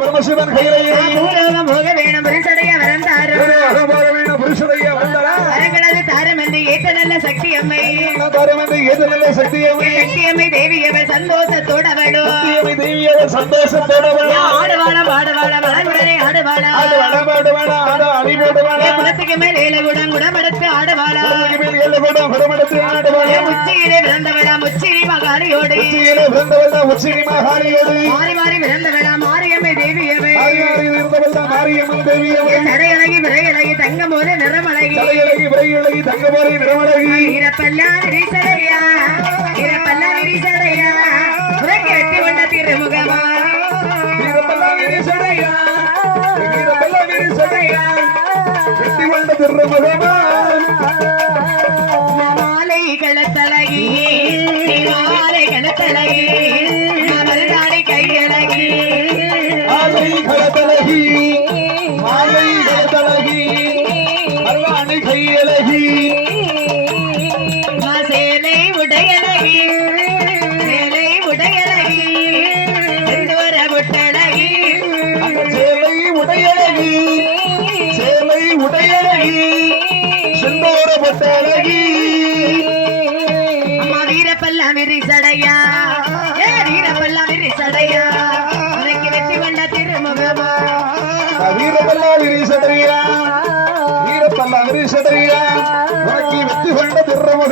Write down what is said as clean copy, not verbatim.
பரமசிவன் கையிலேயே பூலோகம் போக வேணும் புருஷடைய வரந்தாரோ போக வேணும் புருஷடைய வந்தாரா வரங்களது தாரம் என்று ஏற்ற நல்ல சக்தி அம்மை தாரம் என்று ஏற்ற நல்ல சக்தி அம்மை சக்தி அம்மை தேவியவர் சந்தோஷத்தோட அவளோ தேவியவர் சந்தோஷத்தோட ஆடுவாள பாடுவாள மலகுடனே ஆடுவாளா ஆடுவாளா அடிபோடுவாளா குளத்துக்கு மேல் ஏழகுடம் குடமடுத்து ஆடுவாளா மேல் ஏழகுடம் குடமடுத்து ஆடுவாளா உச்சியிலே பிறந்தவளா முச்சிரி மகாளியோடு உச்சியிலே பிறந்தவளா உச்சிரி மகாளியோடு மாறி மாறி பிறந்தவளா மாரியம்மை தேவியவை மாரியம்மன் தேவியவை தடையழகி விரையழகி தங்கம் போல நிறமழகி தலையழகி விரையழகி தங்கம் போல நிறமழகி இறப்பல்லா விரிசடையா இறப்பல்லா விரிசடையா உனக்கு வெட்டி கொண்ட திருமுகமா இறப்பல்லா விரிசடையா இறப்பல்லா விரிசடையா வெட்டி கொண்ட திருமுகமா மாலை கலத்தழகி மாலை கலத்தழகி மலர்நாடி கையழகி மாலை கலத்தழகி மாலை கலத்தழகி மலர்நாடி கையழகி சேலை உடையழகி சேலை உடையழகி செந்தூர புட்டழகி சேலை உடையழகி சேலை உடையழகி செந்தூர புட்டழகி அம்மா வீரப்பல்லா விரிசடையா வீரப்பல்லா விரிசடையா உனக்கு வெற்றி கொண்ட திருமுகமா வீரப்பல்லா விரிசடையா வீரப்பல்லா விரிசடையா